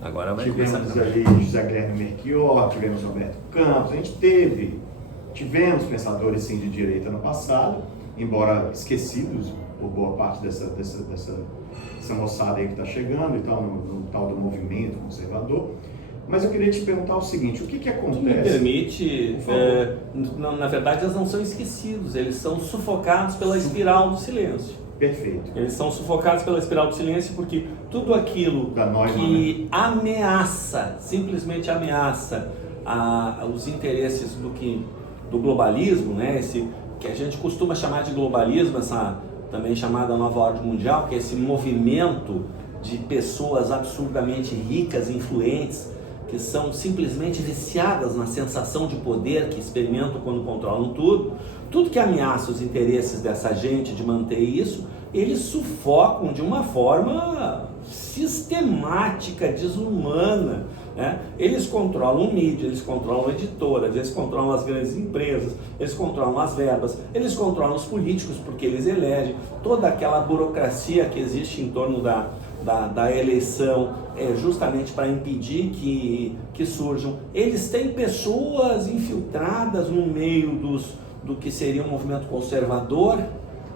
Agora vai Tivemos começar. ali José Guilherme Melchior, tivemos Roberto Campos, a gente tivemos pensadores sim de direita no passado, embora esquecidos por boa parte dessa moçada aí que está chegando e tal, no tal do movimento conservador. Mas eu queria te perguntar o seguinte, o que acontece? Tu me permite, na verdade eles não são esquecidos, eles são sufocados pela espiral do silêncio. Perfeito. Eles são sufocados pela espiral do silêncio porque tudo aquilo Neumann, que ameaça, simplesmente ameaça os interesses do globalismo, né? Esse que a gente costuma chamar de globalismo, essa também chamada nova ordem mundial, que é esse movimento de pessoas absurdamente ricas e influentes, que são simplesmente viciadas na sensação de poder que experimentam quando controlam tudo que ameaça os interesses dessa gente de manter isso, eles sufocam de uma forma sistemática, desumana, né? Eles controlam mídia, eles controlam editoras, eles controlam as grandes empresas, eles controlam as verbas, eles controlam os políticos porque eles elegem, toda aquela burocracia que existe em torno da eleição é justamente para impedir que surjam. Eles têm pessoas infiltradas no meio do que seria um movimento conservador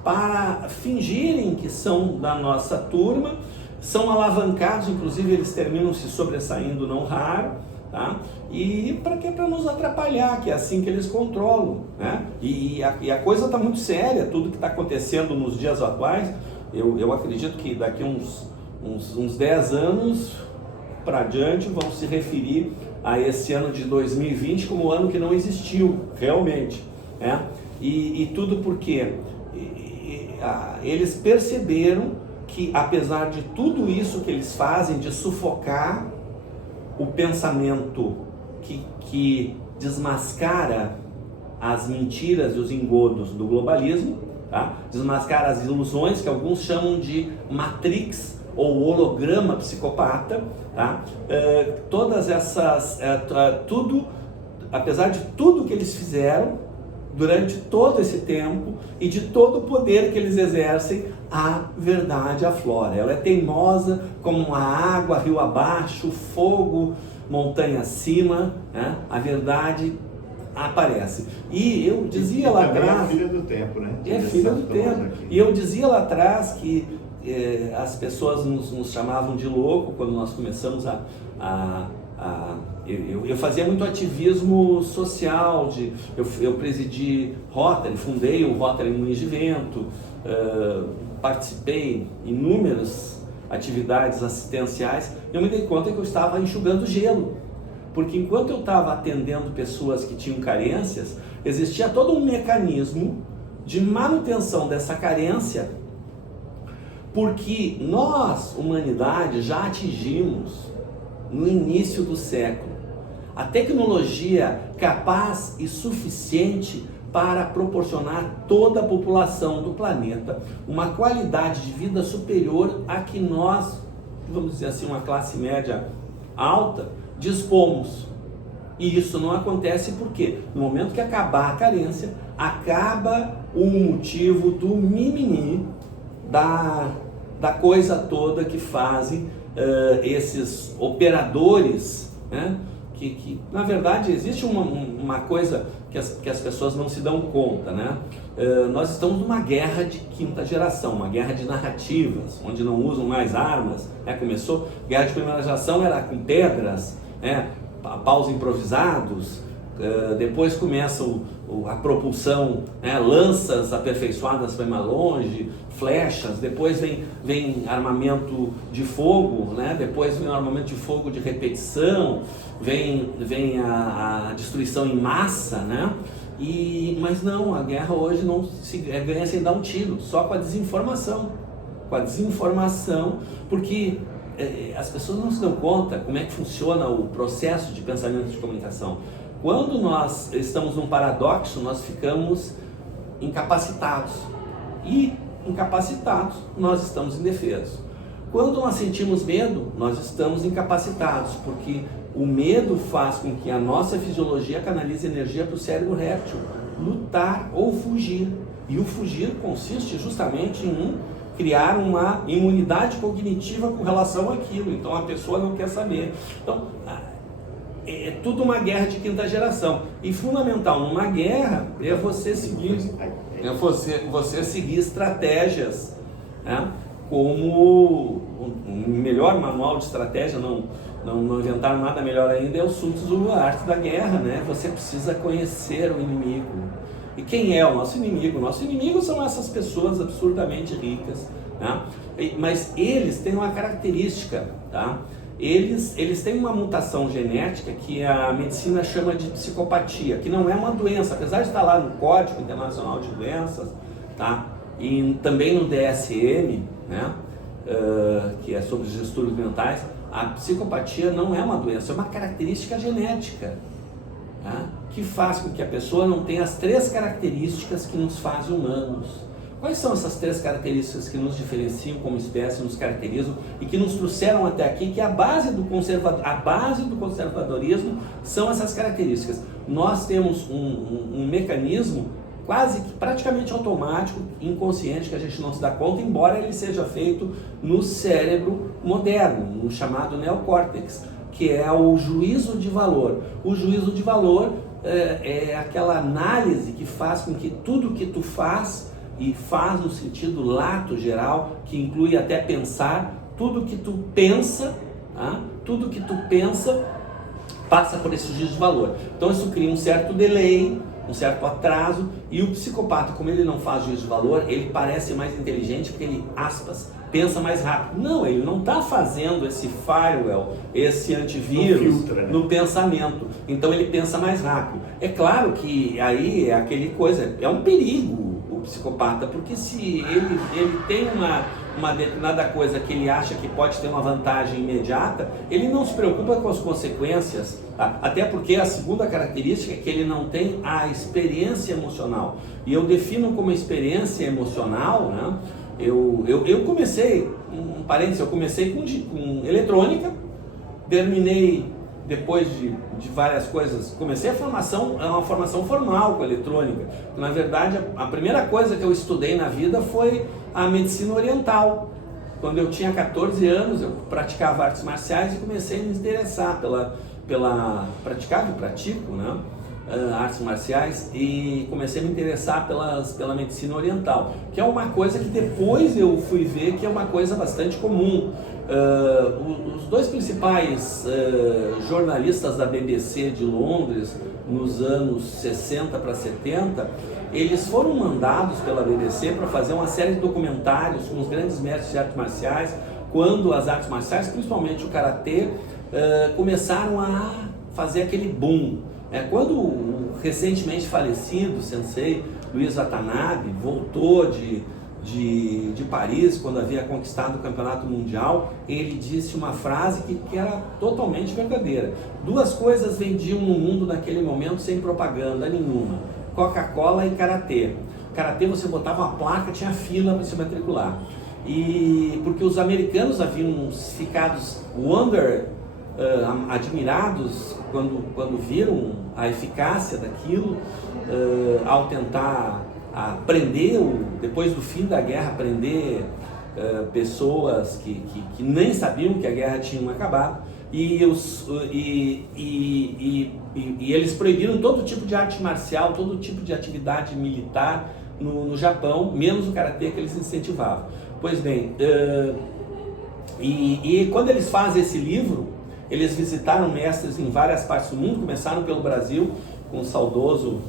para fingirem que são da nossa turma, são alavancados, inclusive eles terminam se sobressaindo não raro, tá? E para quê? Para nos atrapalhar, que é assim que eles controlam, né? E a coisa está muito séria, tudo que está acontecendo nos dias atuais, eu acredito que daqui uns 10 anos para adiante vão se referir a esse ano de 2020 como o ano que não existiu realmente, né? E tudo porque eles perceberam que apesar de tudo isso que eles fazem de sufocar o pensamento que desmascara as mentiras e os engodos do globalismo, tá? Desmascara as ilusões que alguns chamam de Matrix ou holograma psicopata, tá? Todas essas, tudo, apesar de tudo que eles fizeram durante todo esse tempo e de todo o poder que eles exercem, a verdade aflora. Ela é teimosa como a água, rio abaixo, fogo, montanha acima, né? A verdade aparece. E eu dizia lá atrás... É filha do tempo, né? É filha do tempo. E eu dizia lá atrás que as pessoas nos chamavam de louco quando nós começamos eu fazia muito ativismo social, eu presidi Rotary, fundei o Rotary Moinhos de Vento, participei em inúmeras atividades assistenciais. Eu me dei conta que eu estava enxugando gelo, porque enquanto eu estava atendendo pessoas que tinham carências, existia todo um mecanismo de manutenção dessa carência, porque nós, humanidade, já atingimos no início do século a tecnologia capaz e suficiente para proporcionar a toda a população do planeta uma qualidade de vida superior a que nós, vamos dizer assim, uma classe média alta, dispomos. E isso não acontece porque no momento que acabar a carência, acaba o motivo do mimimi, da coisa toda que fazem esses operadores, né? Que na verdade existe uma coisa que as pessoas não se dão conta, né? Nós estamos numa guerra de quinta geração, uma guerra de narrativas, onde não usam mais armas, né? Começou, guerra de primeira geração era com pedras, né? Paus improvisados, depois começa a propulsão, né? Lanças aperfeiçoadas para ir mais longe, flechas, depois vem armamento de fogo, né? Depois vem o armamento de fogo de repetição, vem a destruição em massa, né? Mas não, a guerra hoje não se ganha sem dar um tiro, só com a desinformação. Com a desinformação, porque as pessoas não se dão conta como é que funciona o processo de pensamento de comunicação. Quando nós estamos num paradoxo, nós ficamos incapacitados. E incapacitados, nós estamos indefesos. Quando nós sentimos medo, nós estamos incapacitados, porque o medo faz com que a nossa fisiologia canalize energia para o cérebro réptil, lutar ou fugir. E o fugir consiste justamente em criar uma imunidade cognitiva com relação àquilo. Então a pessoa não quer saber. Então é tudo uma guerra de quinta geração. E fundamental numa guerra é você seguir, você seguir estratégias, né? Como o melhor manual de estratégia, não inventaram nada melhor ainda, é o Sun Tzu, a arte da guerra, né? Você precisa conhecer o inimigo. E quem é o nosso inimigo? O nosso inimigo são essas pessoas absurdamente ricas, né? Mas eles têm uma característica, tá? Eles têm uma mutação genética que a medicina chama de psicopatia, que não é uma doença, apesar de estar lá no Código Internacional de Doenças, tá? E também no DSM, né? Que é sobre os distúrbios mentais. A psicopatia não é uma doença, é uma característica genética, tá? Que faz com que a pessoa não tenha as 3 características que nos fazem humanos. Quais são essas 3 características que nos diferenciam como espécie, nos caracterizam e que nos trouxeram até aqui, que a base do conservadorismo são essas características. Nós temos um mecanismo quase que praticamente automático, inconsciente, que a gente não se dá conta, embora ele seja feito no cérebro moderno, no chamado neocórtex, que é o juízo de valor. O juízo de valor é aquela análise que faz com que tudo que tu faz, e faz no sentido lato geral, que inclui até pensar, tudo que tu pensa, tá? Tudo que tu pensa passa por esse juízo de valor. Então isso cria um certo delay, um certo atraso, e o psicopata, como ele não faz juízo de valor, ele parece mais inteligente porque ele, aspas, pensa mais rápido. Não, ele não está fazendo esse firewall, esse antivírus no pensamento. Então ele pensa mais rápido. É claro que aí é aquele coisa, é um perigo o psicopata, porque se ele tem uma determinada coisa que ele acha que pode ter uma vantagem imediata, ele não se preocupa com as consequências, tá? Até porque a segunda característica é que ele não tem a experiência emocional. E eu defino como experiência emocional, né? Eu comecei, um parênteses, eu comecei com eletrônica, terminei depois de várias coisas, comecei a formação, é uma formação formal com eletrônica. Na verdade, a primeira coisa que eu estudei na vida foi a medicina oriental. Quando eu tinha 14 anos, eu praticava artes marciais e comecei a me interessar praticava e pratico, né? Artes marciais, e comecei a me interessar pela medicina oriental, que é uma coisa que depois eu fui ver que é uma coisa bastante comum. Os 2 principais jornalistas da BBC de Londres, nos anos 60 para 70, eles foram mandados pela BBC para fazer uma série de documentários com os grandes mestres de artes marciais, quando as artes marciais, principalmente o karatê, começaram a fazer aquele boom. Quando o recentemente falecido sensei Luiz Watanabe voltou de Paris, quando havia conquistado o campeonato mundial, ele disse uma frase que era totalmente verdadeira. 2 coisas vendiam no mundo naquele momento sem propaganda nenhuma: Coca-Cola e karatê. Karatê, você botava uma placa, tinha fila para se matricular. E porque os americanos haviam ficado admirados quando viram a eficácia daquilo, ao tentar aprender, depois do fim da guerra, aprender pessoas que nem sabiam que a guerra tinha acabado, e eles proibiram todo tipo de arte marcial, todo tipo de atividade militar no Japão, menos o karatê, que eles incentivavam. Pois bem, e quando eles fazem esse livro, eles visitaram mestres em várias partes do mundo, começaram pelo Brasil, com o saudoso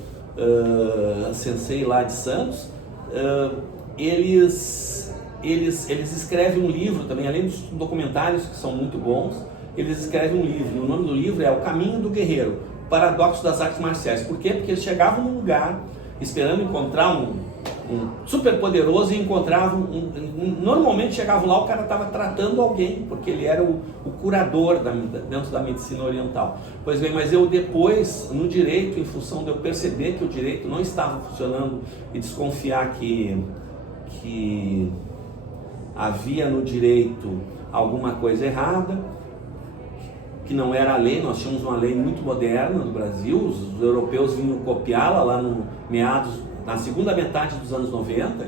sensei lá de Santos. Eles escrevem um livro também, além dos documentários que são muito bons, eles escrevem um livro, e o nome do livro é O Caminho do Guerreiro, Paradoxo das Artes Marciais. Por quê? Porque eles chegavam num lugar esperando encontrar um super poderoso, e encontravam normalmente chegavam lá, o cara estava tratando alguém, porque ele era o curador dentro da medicina oriental. Pois bem, mas eu depois, no direito, em função de eu perceber que o direito não estava funcionando e desconfiar que havia no direito alguma coisa errada, que não era a lei, nós tínhamos uma lei muito moderna no Brasil, os europeus vinham copiá-la lá na segunda metade dos anos 90,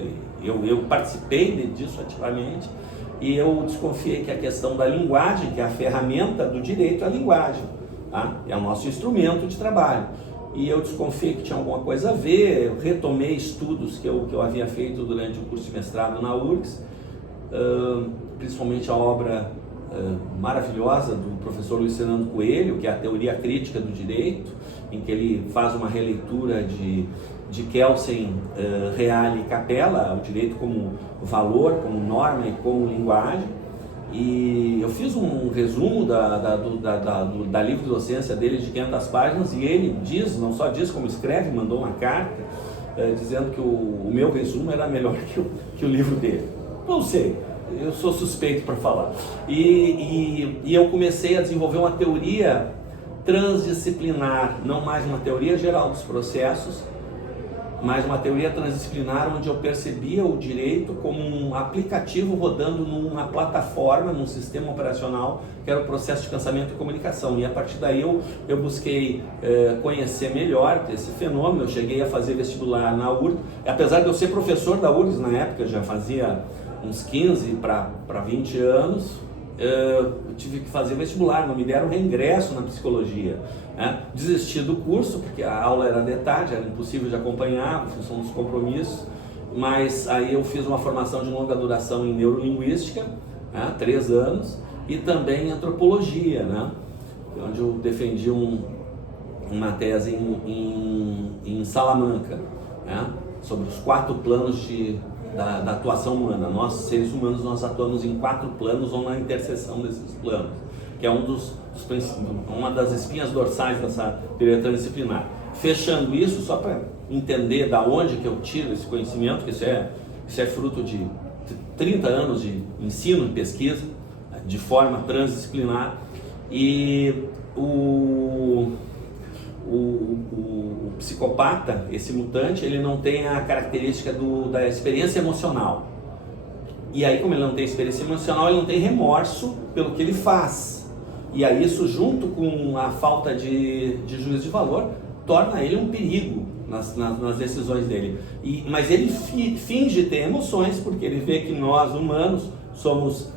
eu participei disso ativamente, e eu desconfiei que a questão da linguagem, que é a ferramenta do direito, é a linguagem, tá? É o nosso instrumento de trabalho. E eu desconfiei que tinha alguma coisa a ver, eu retomei estudos que eu havia feito durante o curso de mestrado na URGS, principalmente a obra maravilhosa do professor Luiz Fernando Coelho, que é a Teoria Crítica do Direito, em que ele faz uma releitura de Kelsen, Reale e Capella, o direito como valor, como norma e como linguagem. E eu fiz um resumo da livre-docência dele de 500 páginas, e ele diz, não só diz como escreve, mandou uma carta dizendo que o meu resumo era melhor que o livro dele. Não sei, eu sou suspeito para falar. E eu comecei a desenvolver uma teoria transdisciplinar, não mais uma teoria geral dos processos, mas uma teoria transdisciplinar onde eu percebia o direito como um aplicativo rodando numa plataforma, num sistema operacional, que era o processo de pensamento e comunicação. E a partir daí eu busquei conhecer melhor esse fenômeno. Eu cheguei a fazer vestibular na URGS, apesar de eu ser professor da URGS na época, já fazia uns 15 para 20 anos, eu tive que fazer vestibular, não me deram reingresso na psicologia, né? Desisti do curso porque a aula era de tarde, era impossível de acompanhar, em função dos compromissos, mas aí eu fiz uma formação de longa duração em neurolinguística, né? 3 anos, e também em antropologia, né? Onde eu defendi uma tese em Salamanca, né? Sobre os 4 planos da atuação humana. Nós, seres humanos, nós atuamos em 4 planos ou na interseção desses planos, que é uma das espinhas dorsais dessa teoria transdisciplinar. Fechando isso, só para entender da onde que eu tiro esse conhecimento, que isso é fruto de 30 anos de ensino e pesquisa, de forma transdisciplinar, e o psicopata, esse mutante, ele não tem a característica da experiência emocional. E aí, como ele não tem experiência emocional, ele não tem remorso pelo que ele faz. E aí isso, junto com a falta de juízo de valor, torna ele um perigo nas decisões dele. Mas ele finge ter emoções, porque ele vê que nós, humanos, somos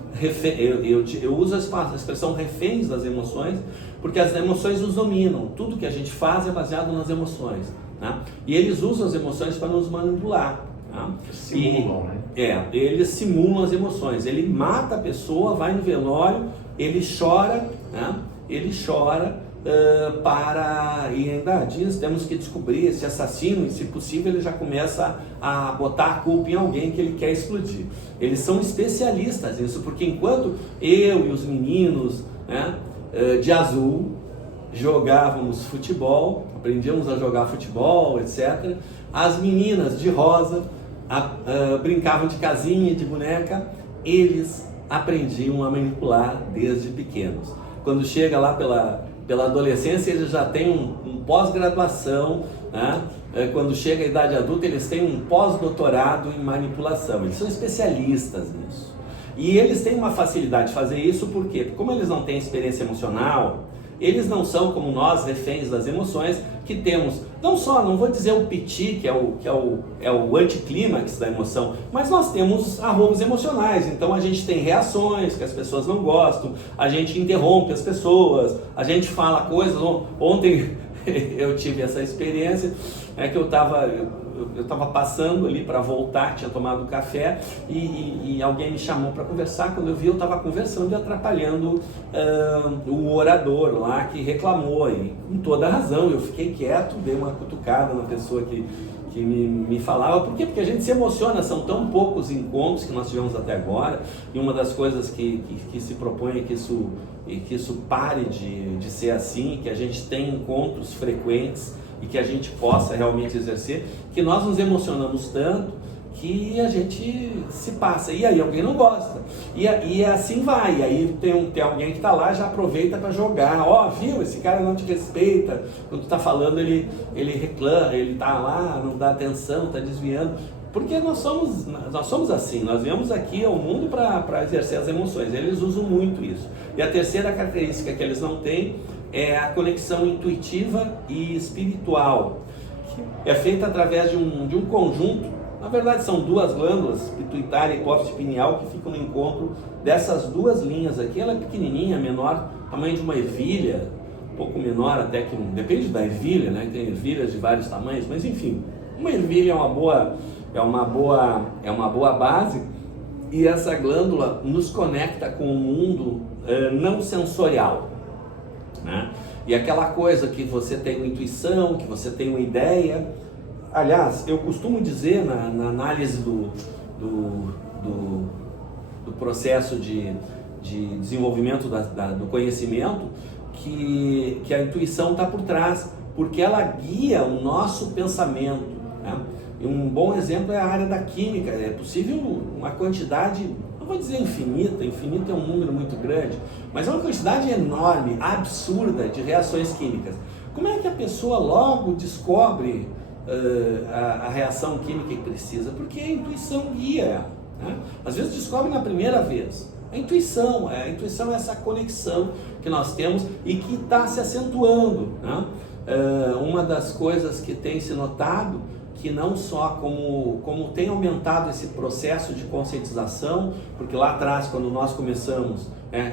eu uso a expressão reféns das emoções, porque as emoções nos dominam. Tudo que a gente faz é baseado nas emoções, né? E eles usam as emoções para nos manipular, né? Simulam, né? Eles simulam as emoções. Ele mata a pessoa, vai no velório, ele chora, né? Ele chora e ainda diz, temos que descobrir esse assassino, e se possível ele já começa a botar a culpa em alguém que ele quer explodir. Eles são especialistas nisso, porque enquanto eu e os meninos, né, de azul jogávamos futebol, aprendíamos a jogar futebol, etc., as meninas de rosa brincavam de casinha, de boneca, eles aprendiam a manipular desde pequenos. Quando chega lá pela adolescência, eles já têm um pós-graduação, né? Quando chega a idade adulta, eles têm um pós-doutorado em manipulação. Eles são especialistas nisso. E eles têm uma facilidade de fazer isso, por quê? Porque como eles não têm experiência emocional, eles não são como nós, reféns das emoções, que temos, não vou dizer o piti, que é o anticlímax da emoção, mas nós temos arroubos emocionais. Então a gente tem reações que as pessoas não gostam, a gente interrompe as pessoas, a gente fala coisas. Ontem eu tive essa experiência, que eu estava passando ali para voltar, tinha tomado café, e alguém me chamou para conversar. Quando eu vi, eu estava conversando e atrapalhando o orador lá que reclamou, e com toda a razão. Eu fiquei quieto, dei uma cutucada na pessoa que me falava. Por quê? Porque a gente se emociona, são tão poucos encontros que nós tivemos até agora, e uma das coisas que se propõe é que isso pare de ser assim, que a gente tenha encontros frequentes e que a gente possa realmente exercer, que nós nos emocionamos tanto que a gente se passa, e aí alguém não gosta, e assim vai, e aí tem alguém que está lá, já aproveita para jogar, viu, esse cara não te respeita, quando tu está falando ele reclama, ele está lá, não dá atenção, está desviando, porque nós somos assim, nós viemos aqui ao mundo para exercer as emoções. Eles usam muito isso. E a terceira característica que eles não têm é a conexão intuitiva e espiritual, que é feita através de um conjunto Na verdade são duas glândulas, pituitária e hipófise pineal, que ficam no encontro dessas duas linhas aqui. Ela é pequenininha, menor, tamanho de uma ervilha, um pouco menor até que, depende da ervilha, né? Tem ervilhas de vários tamanhos, mas enfim, uma ervilha é uma boa base, e essa glândula nos conecta com o mundo não sensorial, né? E aquela coisa que você tem uma intuição, que você tem uma ideia. Aliás, eu costumo dizer na análise do processo de desenvolvimento do conhecimento, que a intuição está por trás, porque ela guia o nosso pensamento, né? E um bom exemplo é a área da química. É possível uma quantidade, não vou dizer infinita é um número muito grande, mas é uma quantidade enorme, absurda de reações químicas. Como é que a pessoa logo descobre a reação química que precisa? Porque a intuição guia ela, né? Às vezes descobre na primeira vez. A intuição é essa conexão que nós temos e que está se acentuando, né? Uma das coisas que tem se notado, que não só como tem aumentado esse processo de conscientização, porque lá atrás, quando nós começamos,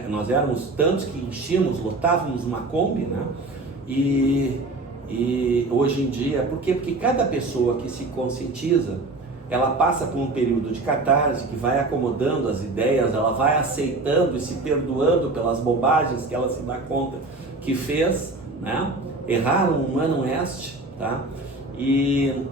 nós éramos tantos que enchíamos, lotávamos uma Kombi, né? E hoje em dia, por quê? Porque cada pessoa que se conscientiza, ela passa por um período de catarse, que vai acomodando as ideias, ela vai aceitando e se perdoando pelas bobagens que ela se dá conta que fez, né? Erraram humano est, tá? E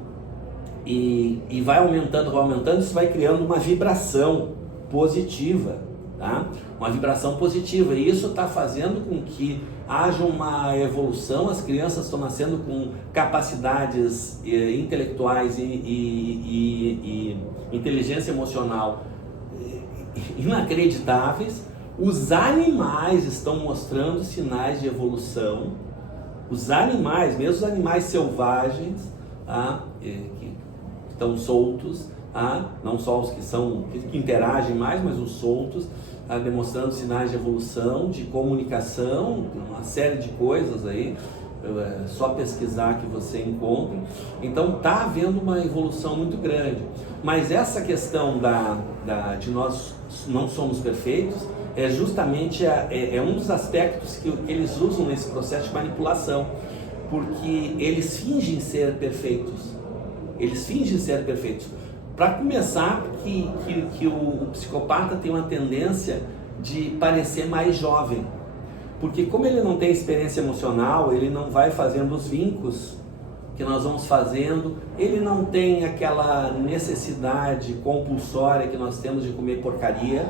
vai aumentando, isso vai criando uma vibração positiva, tá? Uma vibração positiva, e isso está fazendo com que haja uma evolução. As crianças estão nascendo com capacidades intelectuais e inteligência emocional inacreditáveis. Os animais estão mostrando sinais de evolução. Os animais, mesmo os animais selvagens, tá? Que estão soltos, tá? Não só os que interagem mais, mas os soltos, tá? Demonstrando sinais de evolução, de comunicação, uma série de coisas aí. É só pesquisar que você encontra. Então está havendo uma evolução muito grande, mas essa questão de nós não somos perfeitos é justamente um dos aspectos que eles usam nesse processo de manipulação, porque eles fingem ser perfeitos. Para começar, que o psicopata tem uma tendência de parecer mais jovem, porque como ele não tem experiência emocional, ele não vai fazendo os vincos que nós vamos fazendo, ele não tem aquela necessidade compulsória que nós temos de comer porcaria.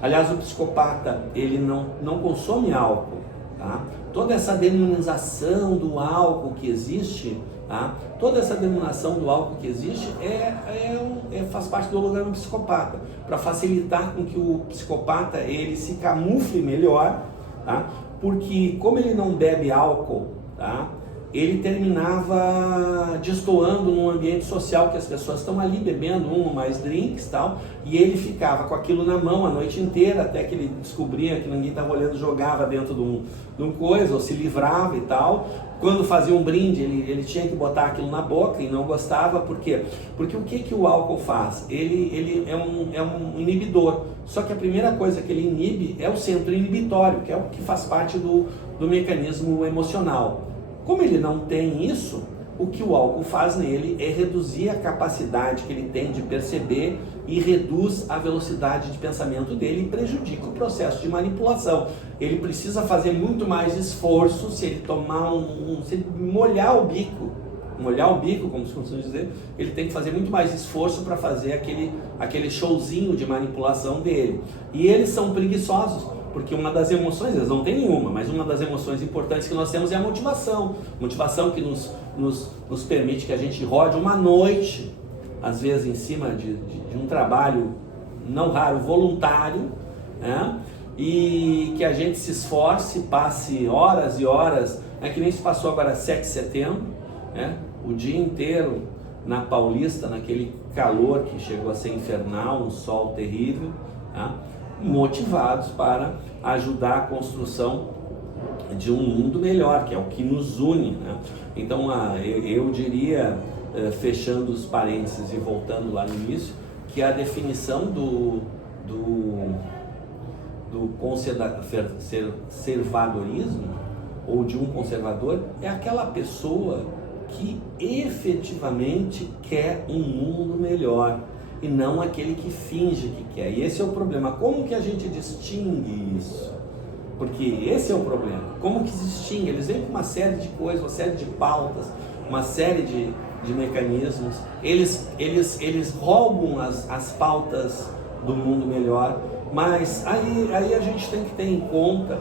Aliás, o psicopata, ele não consome álcool, tá? Toda essa demonização do álcool que existe, tá? Faz parte do holograma psicopata, para facilitar com que o psicopata ele se camufle melhor, tá? Porque como ele não bebe álcool, tá? Ele terminava destoando num ambiente social que as pessoas estão ali bebendo um ou mais drinks e tal, e ele ficava com aquilo na mão a noite inteira, até que ele descobria que ninguém estava olhando, jogava dentro de um coisa, ou se livrava e tal. Quando fazia um brinde, ele tinha que botar aquilo na boca e não gostava. Por quê? Porque o que o álcool faz? Ele é um inibidor, só que a primeira coisa que ele inibe é o centro inibitório, que é o que faz parte do mecanismo emocional. Como ele não tem isso, o que o álcool faz nele é reduzir a capacidade que ele tem de perceber e reduz a velocidade de pensamento dele e prejudica o processo de manipulação. Ele precisa fazer muito mais esforço se ele tomar se ele molhar o bico, como se costuma dizer, ele tem que fazer muito mais esforço para fazer aquele showzinho de manipulação dele. E eles são preguiçosos, porque uma das emoções, eles não têm nenhuma, mas uma das emoções importantes que nós temos é a motivação. Motivação que nos permite que a gente rode uma noite, às vezes em cima de um trabalho, não raro, voluntário, né? E que a gente se esforce, passe horas e horas, que nem se passou agora 7 de setembro, né? O dia inteiro na Paulista, naquele calor que chegou a ser infernal, um sol terrível, tá? Motivados para ajudar a construção de um mundo melhor, que é o que nos une, né? Então eu diria fechando os parênteses e voltando lá no início, que a definição do conservadorismo, ou de um conservador, é aquela pessoa que efetivamente quer um mundo melhor, e não aquele que finge que quer. E esse é o problema. Como que a gente distingue isso? Porque esse é o problema. Como que se distingue? Eles vêm com uma série de coisas, uma série de pautas, uma série de mecanismos. Eles roubam as pautas do mundo melhor, mas aí a gente tem que ter em conta,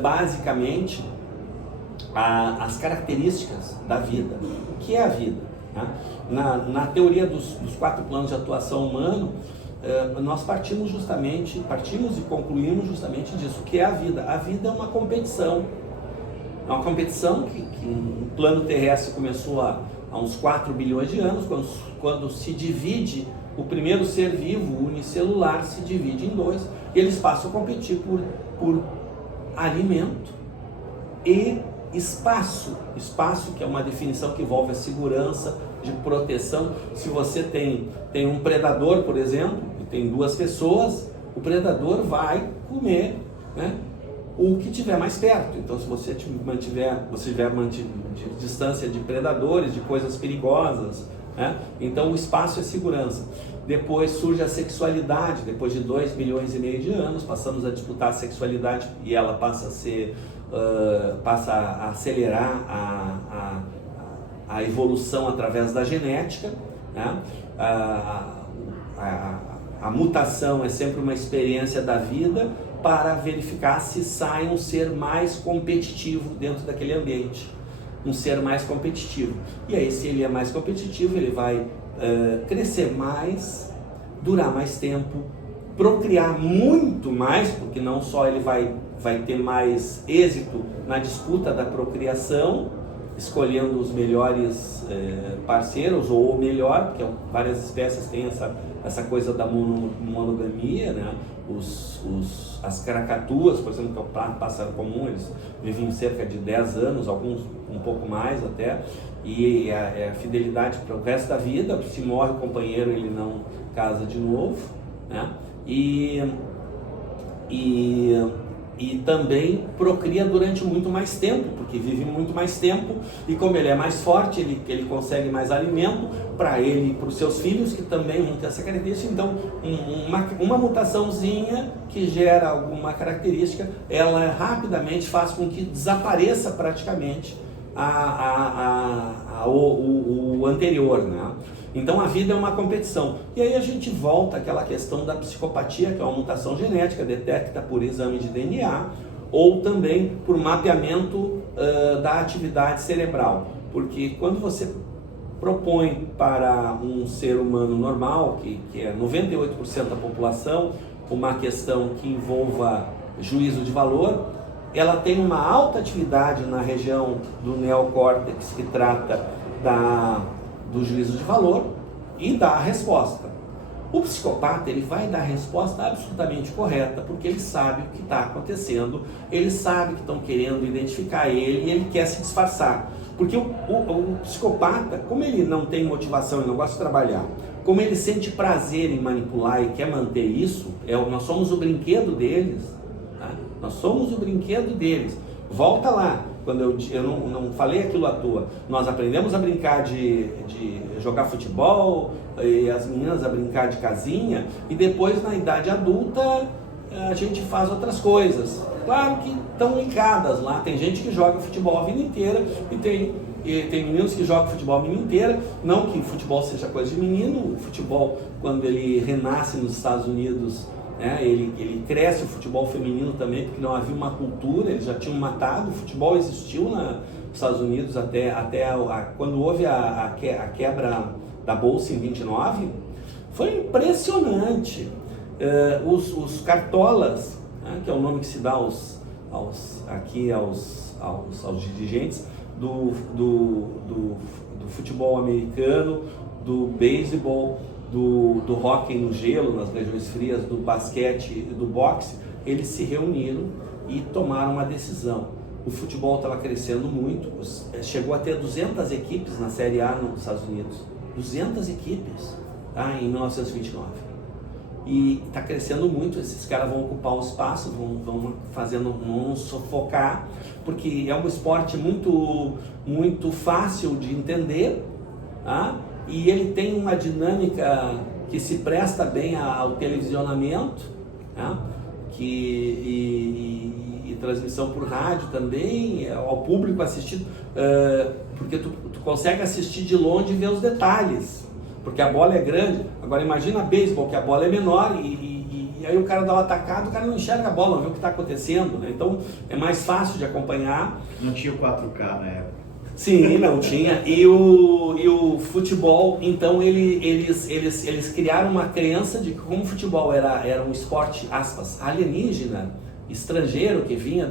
basicamente, as características da vida. O que é a vida? Né? Na teoria dos 4 planos de atuação humano, nós partimos e concluímos justamente disso. O que é a vida? A vida é uma competição. É uma competição que no plano terrestre começou há uns 4 bilhões de anos, quando se divide, o primeiro ser vivo, unicelular, se divide em 2, e eles passam a competir por alimento e espaço, que é uma definição que envolve a segurança, de proteção. Se você tem um predador, por exemplo, e tem 2 pessoas, o predador vai comer, né, o que tiver mais perto. Então, se você tiver distância de predadores, de coisas perigosas, né, então o espaço é segurança. Depois surge a sexualidade. Depois de 2 bilhões e meio de anos, passamos a disputar a sexualidade, e ela passa a acelerar a evolução através da genética, né? A mutação é sempre uma experiência da vida para verificar se sai um ser mais competitivo dentro daquele ambiente, um ser mais competitivo. E aí, se ele é mais competitivo, ele vai crescer mais, durar mais tempo, procriar muito mais, porque não só ele vai ter mais êxito na disputa da procriação, escolhendo os melhores parceiros, ou o melhor, porque várias espécies têm essa coisa da monogamia, né? As caracatuas, por exemplo, que é o pássaro comum, eles vivem cerca de 10 anos, alguns um pouco mais até, e a fidelidade para o resto da vida. Se morre o companheiro, ele não casa de novo, né? E também procria durante muito mais tempo, porque vive muito mais tempo, e como ele é mais forte, ele consegue mais alimento para ele e para os seus filhos, que também vão ter essa característica. Então, uma mutaçãozinha que gera alguma característica, ela rapidamente faz com que desapareça praticamente o anterior, né? Então a vida é uma competição. E aí a gente volta àquela questão da psicopatia, que é uma mutação genética, detecta por exame de DNA, ou também por mapeamento da atividade cerebral. Porque quando você propõe para um ser humano normal, que é 98% da população, uma questão que envolva juízo de valor, ela tem uma alta atividade na região do neocórtex, que trata do juízo de valor, e dá a resposta. O psicopata, ele vai dar a resposta absolutamente correta, porque ele sabe o que está acontecendo, ele sabe que estão querendo identificar ele, e ele quer se disfarçar. Porque o psicopata, como ele não tem motivação e não gosta de trabalhar, como ele sente prazer em manipular e quer manter isso, nós somos o brinquedo deles, tá? Nós somos o brinquedo deles. Volta lá, quando eu não falei aquilo à toa. Nós aprendemos a brincar de jogar futebol, e as meninas a brincar de casinha, e depois, na idade adulta, a gente faz outras coisas. Claro que estão ligadas lá. Tem gente que joga futebol a vida inteira, e tem meninos que jogam futebol a vida inteira. Não que futebol seja coisa de menino. O futebol, quando ele renasce nos Estados Unidos, ele cresce o futebol feminino também, porque não havia uma cultura, eles já tinham matado. O futebol existiu nos Estados Unidos até quando houve a quebra da Bolsa em 29, foi impressionante. Os cartolas, que é o nome que se dá aos dirigentes do futebol americano, do beisebol, do hóquei no gelo, nas regiões frias, do basquete e do boxe, eles se reuniram e tomaram uma decisão. o futebol estava crescendo muito, chegou a ter 200 equipes na Série A nos Estados Unidos, 200 equipes, tá, em 1929. E está crescendo muito, esses caras vão ocupar o espaço, vão sufocar, porque é um esporte muito fácil de entender, tá? E ele tem uma dinâmica que se presta bem ao televisionamento, tá? E transmissão por rádio também, ao público assistir, porque tu consegue assistir de longe e ver os detalhes, porque a bola é grande. Agora imagina beisebol, que a bola é menor e aí o cara dá uma atacada, o cara não enxerga a bola, não vê o que está acontecendo, né? Então é mais fácil de acompanhar. Não tinha o 4K na época. Sim, não tinha. E o futebol, então eles criaram uma crença de que como o futebol era um esporte, aspas, alienígena, estrangeiro, que vinha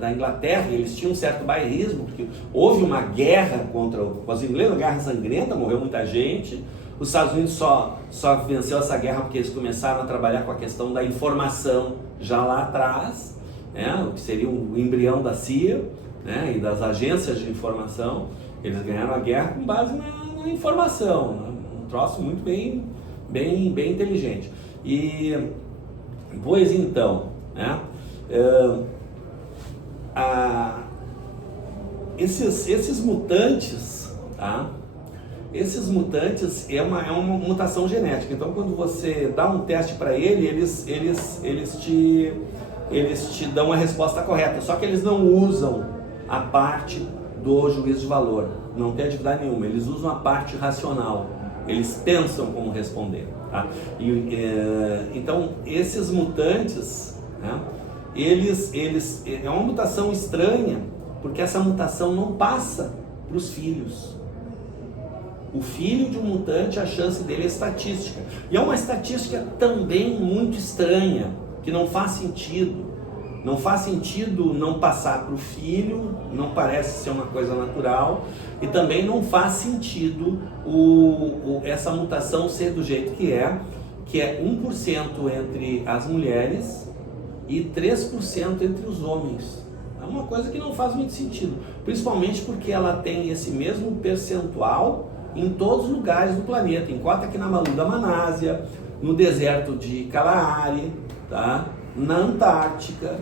da Inglaterra, e eles tinham um certo bairrismo, porque houve uma guerra contra os ingleses, uma guerra sangrenta, morreu muita gente. Os Estados Unidos só venceu essa guerra porque eles começaram a trabalhar com a questão da informação já lá atrás, né, o que seria o embrião da CIA, né, e das agências de informação. Eles ganharam a guerra com base na informação, né, um troço muito bem inteligente. E, pois então, né, esses mutantes, tá? Esses mutantes é uma mutação genética. Então, quando você dá um teste para eles te dão a resposta correta. Só que eles não usam a parte do juízo de valor. Não tem atividade nenhuma. Eles usam a parte racional. Eles pensam como responder. Tá? Então, esses mutantes, né, é uma mutação estranha, porque essa mutação não passa para os filhos. O filho de um mutante, a chance dele é estatística. E é uma estatística também muito estranha, que não faz sentido. Não faz sentido não passar para o filho, não parece ser uma coisa natural, e também não faz sentido essa mutação ser do jeito que é 1% entre as mulheres e 3% entre os homens. É uma coisa que não faz muito sentido, principalmente porque ela tem esse mesmo percentual em todos os lugares do planeta, enquanto aqui na Malu da Manásia, no deserto de Kalahari, tá? Na Antártica,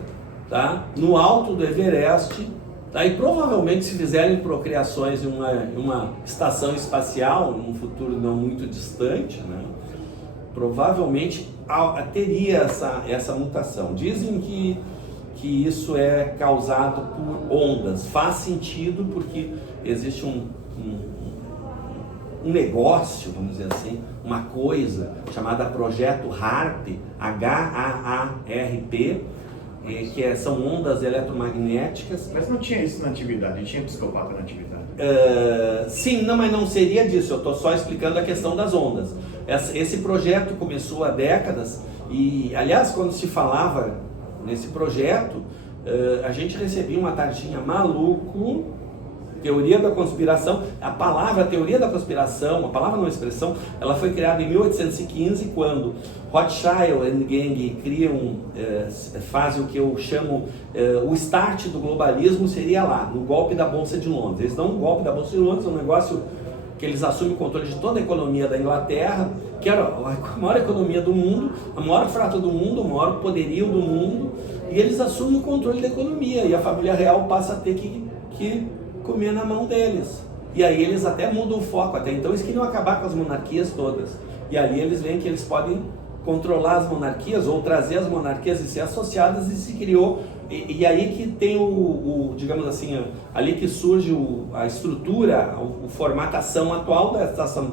tá? No alto do Everest, tá? E provavelmente se fizerem procriações em uma estação espacial, num futuro não muito distante, né? Provavelmente teria essa mutação. Dizem que isso é causado por ondas. Faz sentido porque existe um negócio, vamos dizer assim, uma coisa chamada Projeto HAARP, HAARP, que são ondas eletromagnéticas. Mas não tinha isso na atividade, tinha psicopata na atividade. Sim, não, mas não seria disso, eu estou só explicando a questão das ondas. Esse projeto começou há décadas e, aliás, quando se falava nesse projeto, a gente recebia uma tarjinha maluco, teoria da conspiração. A palavra teoria da conspiração, a palavra não é expressão, ela foi criada em 1815, quando Rothschild and Gang fazem o que eu chamo o start do globalismo, seria lá, no golpe da Bolsa de Londres. Eles dão um golpe da Bolsa de Londres, é um negócio que eles assumem o controle de toda a economia da Inglaterra, que era a maior economia do mundo, a maior frota do mundo, o maior poderio do mundo, e eles assumem o controle da economia, e a família real passa a ter que comer na mão deles. E aí eles até mudam o foco. Até então eles queriam acabar com as monarquias todas. E aí eles veem que eles podem controlar as monarquias ou trazer as monarquias e ser associadas, e se criou. E aí que tem digamos assim, ali que surge a estrutura, a formatação atual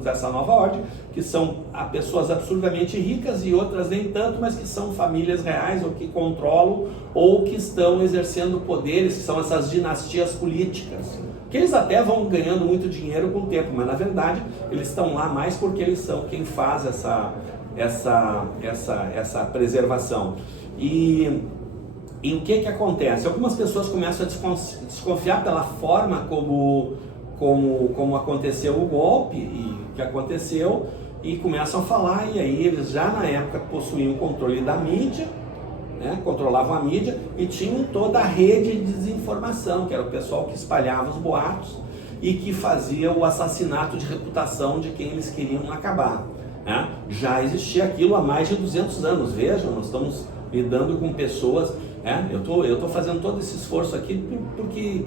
dessa nova ordem, que são pessoas absurdamente ricas e outras nem tanto, mas que são famílias reais ou que controlam ou que estão exercendo poderes, que são essas dinastias políticas, que eles até vão ganhando muito dinheiro com o tempo, mas na verdade eles estão lá mais porque eles são quem faz essa preservação. E o que acontece? Algumas pessoas começam a desconfiar pela forma como aconteceu o golpe e que aconteceu, e começam a falar, e aí eles já na época possuíam o controle da mídia, né, controlavam a mídia e tinham toda a rede de desinformação, que era o pessoal que espalhava os boatos e que fazia o assassinato de reputação de quem eles queriam acabar, né? Já existia aquilo há mais de 200 anos, vejam, nós estamos lidando com pessoas, né? Eu tô fazendo todo esse esforço aqui porque,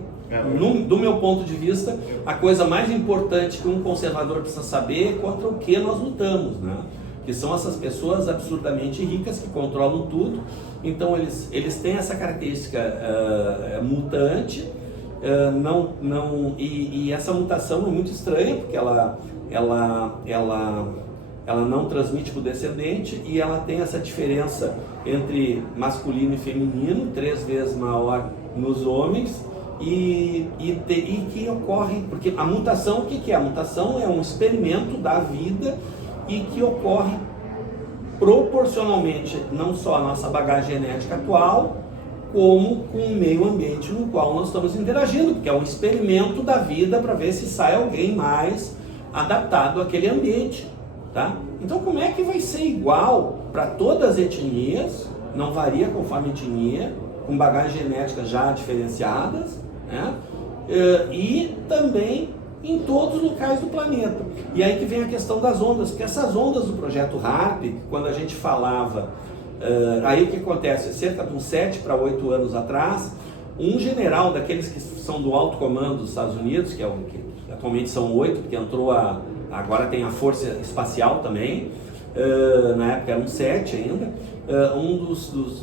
do meu ponto de vista, a coisa mais importante que um conservador precisa saber é contra o que nós lutamos, né? Que são essas pessoas absurdamente ricas que controlam tudo. Então eles têm essa característica mutante, e essa mutação é muito estranha, porque ela não transmite para o descendente, e ela tem essa diferença entre masculino e feminino, 3 vezes maior nos homens, e que ocorre, porque a mutação, o que é? A mutação é um experimento da vida e que ocorre proporcionalmente não só à nossa bagagem genética atual, como com o meio ambiente no qual nós estamos interagindo, porque é um experimento da vida para ver se sai alguém mais adaptado àquele ambiente, tá? Então como é que vai ser igual para todas as etnias, não varia conforme etnia, com bagagem genética já diferenciadas, né? E também em todos os locais do planeta. E aí que vem a questão das ondas, porque essas ondas do projeto HARP, quando a gente falava, aí o que acontece? Cerca de uns 7 para 8 anos atrás, um general daqueles que são do alto comando dos Estados Unidos, que atualmente são 8, porque agora tem a Força Espacial também, na época eram 7 ainda,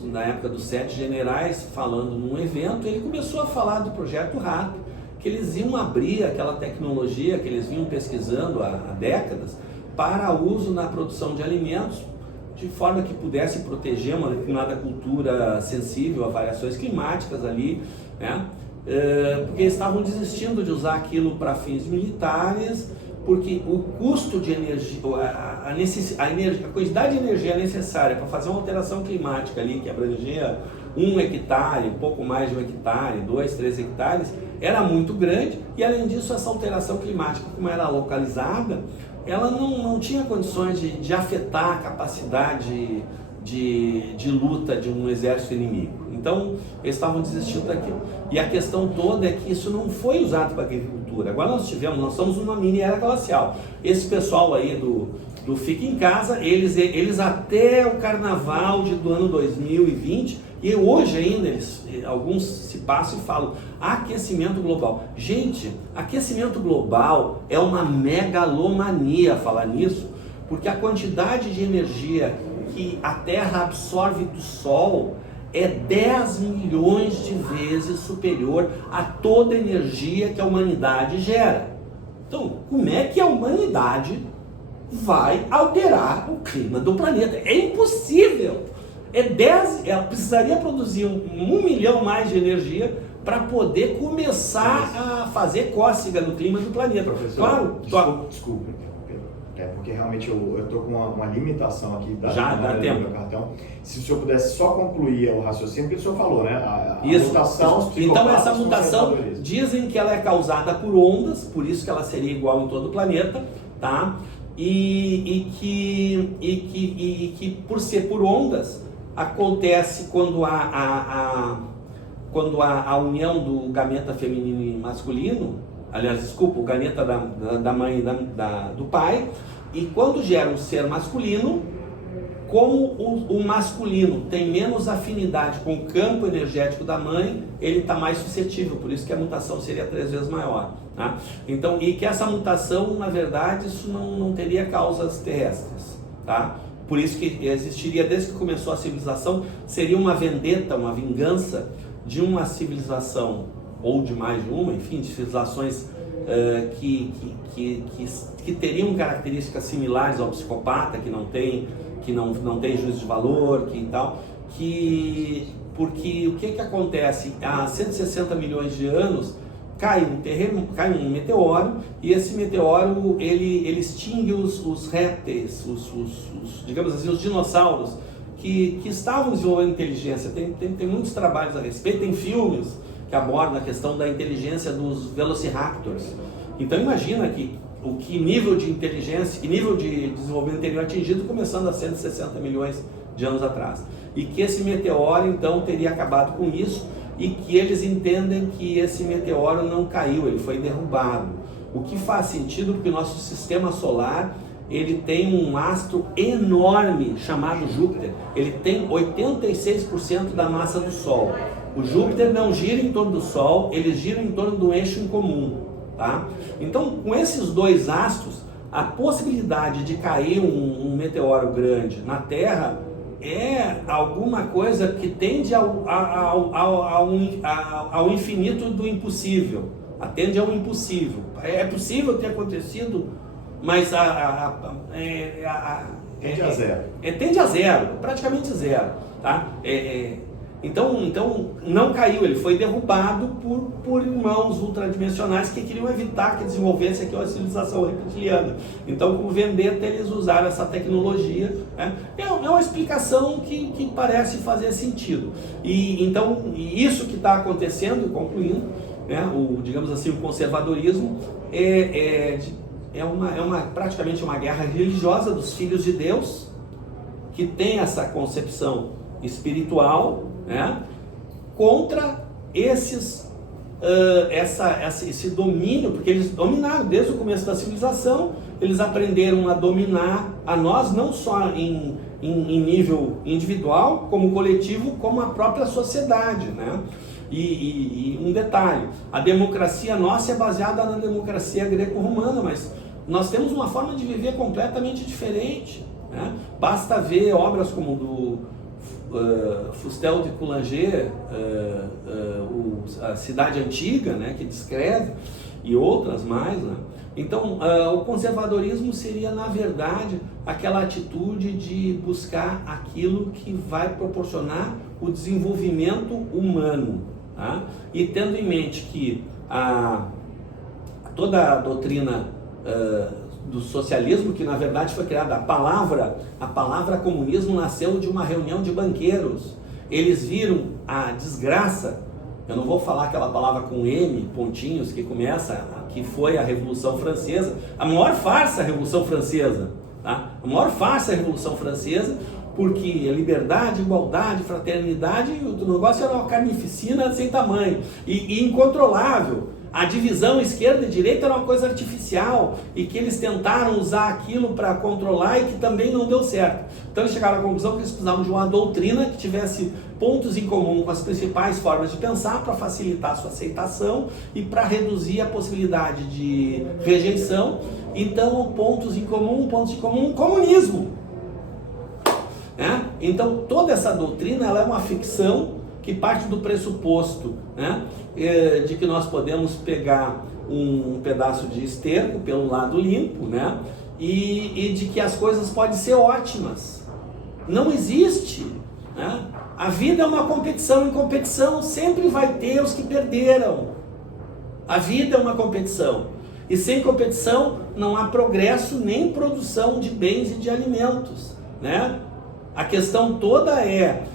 na época dos 7 generais, falando num evento, ele começou a falar do projeto HARP, que eles iam abrir aquela tecnologia que eles vinham pesquisando há décadas para uso na produção de alimentos, de forma que pudesse proteger uma determinada cultura sensível a variações climáticas ali, né? Porque eles estavam desistindo de usar aquilo para fins militares, porque o custo de energia, a quantidade de energia necessária para fazer uma alteração climática ali, que abrangia 1 hectare, um pouco mais de 1 hectare, 2, 3 hectares, era muito grande, e além disso essa alteração climática, como era localizada, ela não tinha condições de afetar a capacidade de luta de um exército inimigo. Então eles estavam desistindo daquilo. E a questão toda é que isso não foi usado para agricultura. Agora nós estamos numa mini era glacial. Esse pessoal aí do Fica em Casa, eles até o carnaval do ano 2020, e hoje ainda alguns se passam e falam aquecimento global. Gente, aquecimento global é uma megalomania falar nisso, porque a quantidade de energia que a Terra absorve do Sol é 10 milhões de vezes superior a toda a energia que a humanidade gera. Então, como é que a humanidade vai alterar o clima do planeta? É impossível! Ela precisaria produzir 1 milhão mais de energia para poder começar a fazer cócega no clima do planeta. Professor, claro, desculpa, porque realmente eu estou com uma limitação aqui da tempo. Meu cartão. Se o senhor pudesse só concluir o raciocínio que o senhor falou, né? A isso, mutação. Então essa mutação, dizem que ela é causada por ondas, por isso que ela seria igual em todo o planeta, tá? E que por ser por ondas, acontece quando a união do gameta feminino e masculino, o gameta da mãe e do pai, e quando gera um ser masculino, como o masculino tem menos afinidade com o campo energético da mãe, ele está mais suscetível, por isso que a mutação seria 3 vezes maior, tá? Então, e que essa mutação, na verdade, isso não teria causas terrestres, tá? Por isso que existiria, desde que começou a civilização, seria uma vendetta, uma vingança de uma civilização, ou de mais de uma, enfim, de civilizações que teriam características similares ao psicopata, que não tem juízo de valor, porque o que acontece? Há 160 milhões de anos, cai um meteoro, e esse meteoro ele extingue os répteis, digamos assim, os dinossauros que estavam desenvolvendo inteligência. Tem muitos trabalhos a respeito, tem filmes que abordam a questão da inteligência dos velociraptors. Então imagina que nível de inteligência, que nível de desenvolvimento teria atingido começando há 160 milhões de anos atrás. E que esse meteoro, então, teria acabado com isso, e que eles entendem que esse meteoro não caiu, ele foi derrubado. O que faz sentido porque o nosso sistema solar, ele tem um astro enorme chamado Júpiter. Ele tem 86% da massa do Sol. O Júpiter não gira em torno do Sol, ele gira em torno de um eixo em comum, tá? Então, com esses dois astros, a possibilidade de cair um meteoro grande na Terra é alguma coisa que tende ao infinito do impossível, atende ao impossível. É possível ter acontecido, mas tende a zero. Tende a zero, praticamente zero, tá? Então não caiu, ele foi derrubado por irmãos ultradimensionais que queriam evitar que desenvolvesse aqui uma civilização reptiliana. Então, com vendetta, eles usaram essa tecnologia, né? É uma explicação que parece fazer sentido. Então, isso que está acontecendo, concluindo, né, digamos assim, o conservadorismo é praticamente uma guerra religiosa dos filhos de Deus, que tem essa concepção espiritual, né, contra esse domínio, porque eles dominaram desde o começo da civilização, eles aprenderam a dominar a nós, não só em nível individual, como coletivo, como a própria sociedade, né? E um detalhe, a democracia nossa é baseada na democracia greco-romana, mas nós temos uma forma de viver completamente diferente, né? Basta ver obras como do Fustel de Coulanger, a Cidade Antiga, né, que descreve, e outras mais, né? Então, o conservadorismo seria, na verdade, aquela atitude de buscar aquilo que vai proporcionar o desenvolvimento humano, tá? E tendo em mente que toda a doutrina do socialismo, que na verdade foi criada, a palavra comunismo nasceu de uma reunião de banqueiros. Eles viram a desgraça, eu não vou falar aquela palavra com M, pontinhos, que começa, que foi a Revolução Francesa, a maior farsa a Revolução Francesa, tá? A maior farsa a Revolução Francesa, porque liberdade, igualdade, fraternidade, o negócio era uma carnificina sem tamanho, e incontrolável. A divisão esquerda e direita era uma coisa artificial e que eles tentaram usar aquilo para controlar e que também não deu certo. Então eles chegaram à conclusão que eles precisavam de uma doutrina que tivesse pontos em comum com as principais formas de pensar para facilitar a sua aceitação e para reduzir a possibilidade de rejeição. Então, pontos em comum, comunismo. Então, toda essa doutrina ela é uma ficção que parte do pressuposto, né, de que nós podemos pegar um pedaço de esterco pelo lado limpo, né, e de que as coisas podem ser ótimas. Não existe, né? A vida é uma competição, em competição sempre vai ter os que perderam. A vida é uma competição, e sem competição não há progresso nem produção de bens e de alimentos, né? A questão toda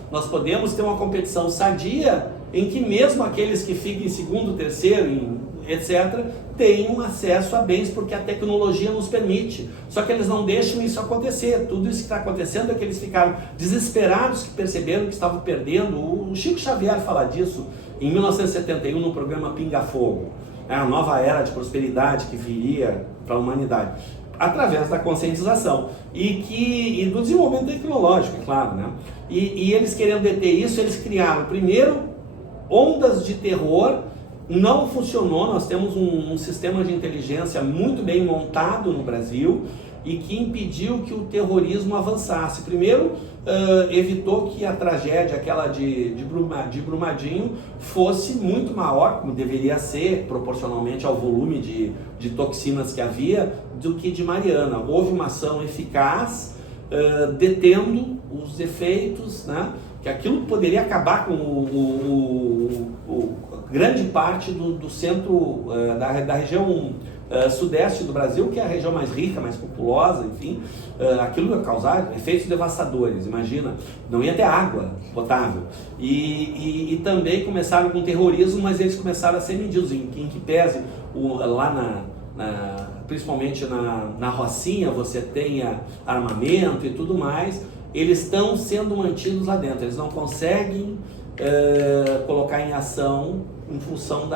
nós podemos ter uma competição sadia em que mesmo aqueles que ficam em segundo, terceiro, etc., tenham acesso a bens porque a tecnologia nos permite. Só que eles não deixam isso acontecer. Tudo isso que está acontecendo é que eles ficaram desesperados, que perceberam que estavam perdendo. O Chico Xavier fala disso em 1971 no programa Pinga Fogo. A nova era de prosperidade que viria para a humanidade, através da conscientização e do desenvolvimento tecnológico, é claro, né? E eles querendo deter isso, eles criaram primeiro ondas de terror. Não funcionou. Nós temos um sistema de inteligência muito bem montado no Brasil e que impediu que o terrorismo avançasse. Primeiro, evitou que a tragédia, aquela de Brumadinho, fosse muito maior, como deveria ser, proporcionalmente ao volume de toxinas que havia, do que de Mariana. Houve uma ação eficaz, detendo os efeitos, né? Que aquilo poderia acabar com grande parte do centro, da região sudeste do Brasil, que é a região mais rica, mais populosa, enfim. Aquilo ia causar efeitos devastadores, imagina, não ia ter água potável. E também começaram com terrorismo, mas eles começaram a ser medidos, em que pese lá principalmente na Rocinha você tenha armamento e tudo mais, eles estão sendo mantidos lá dentro, eles não conseguem colocar em ação em função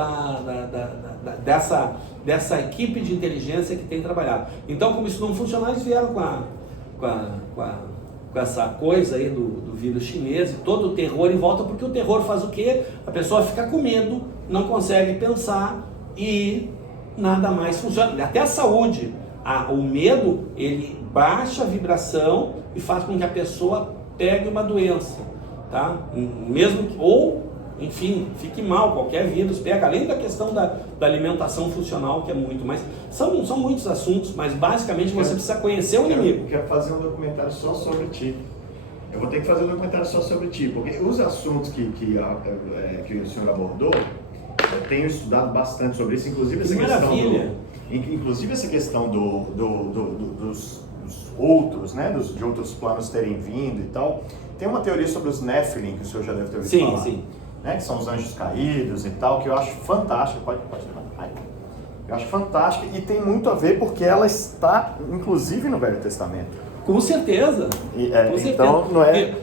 dessa equipe de inteligência que tem trabalhado. Então, como isso não funciona, eles vieram com essa coisa aí do vírus chinês e todo o terror em volta, porque o terror faz o quê? A pessoa fica com medo, não consegue pensar e nada mais funciona. Até a saúde, o medo, ele baixa a vibração e faz com que a pessoa pegue uma doença, tá? Mesmo, ou, enfim, fique mal, qualquer vírus pega, além da questão da alimentação funcional, que é muito, mas são muitos assuntos, mas basicamente você precisa conhecer o inimigo. Eu quero fazer um documentário só sobre ti. Eu vou ter que fazer um documentário só sobre ti, porque os assuntos que o senhor abordou, eu tenho estudado bastante sobre isso, inclusive essa questão dos outros, né, de outros planos terem vindo e tal. Tem uma teoria sobre os Nephilim, que o senhor já deve ter ouvido falar. Sim. Né, que são os anjos caídos e tal, que eu acho fantástico. Pode levantar. Eu acho fantástico e tem muito a ver porque ela está, inclusive, no Velho Testamento. Com certeza. Com certeza. Então, não é...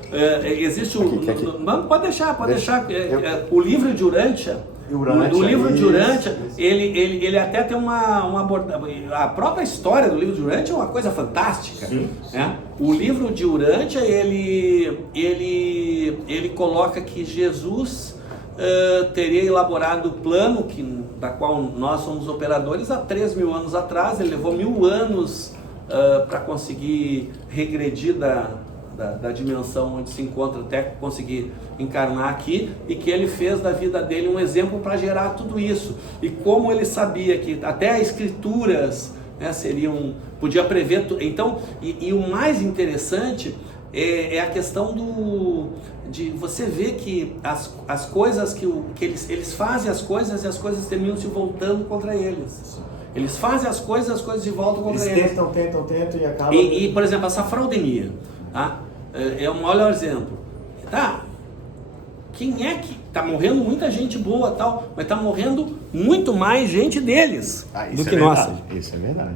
existe o... Aqui. Não, pode deixar. O livro de Urântia, o livro de Urântia, ele até tem uma abordagem... A própria história do livro de Urântia é uma coisa fantástica. Sim. Né? O livro de Urântia, ele coloca que Jesus teria elaborado o plano da qual nós somos operadores há 3.000 anos atrás. Ele levou 1.000 anos para conseguir regredir da dimensão onde se encontra até conseguir encarnar aqui, e que ele fez da vida dele um exemplo para gerar tudo isso. E como ele sabia que até as escrituras, né, podia prever então, e o mais interessante é a questão de você ver que as coisas que eles fazem as coisas e as coisas terminam se voltando contra eles. Eles fazem as coisas se voltam contra eles. Eles tentam e acabam... E, por exemplo, essa fraudemia, tá? Olha o exemplo. Tá? Quem é que... Tá morrendo muita gente boa, tal, mas tá morrendo muito mais gente deles do que nossa. Isso é verdade.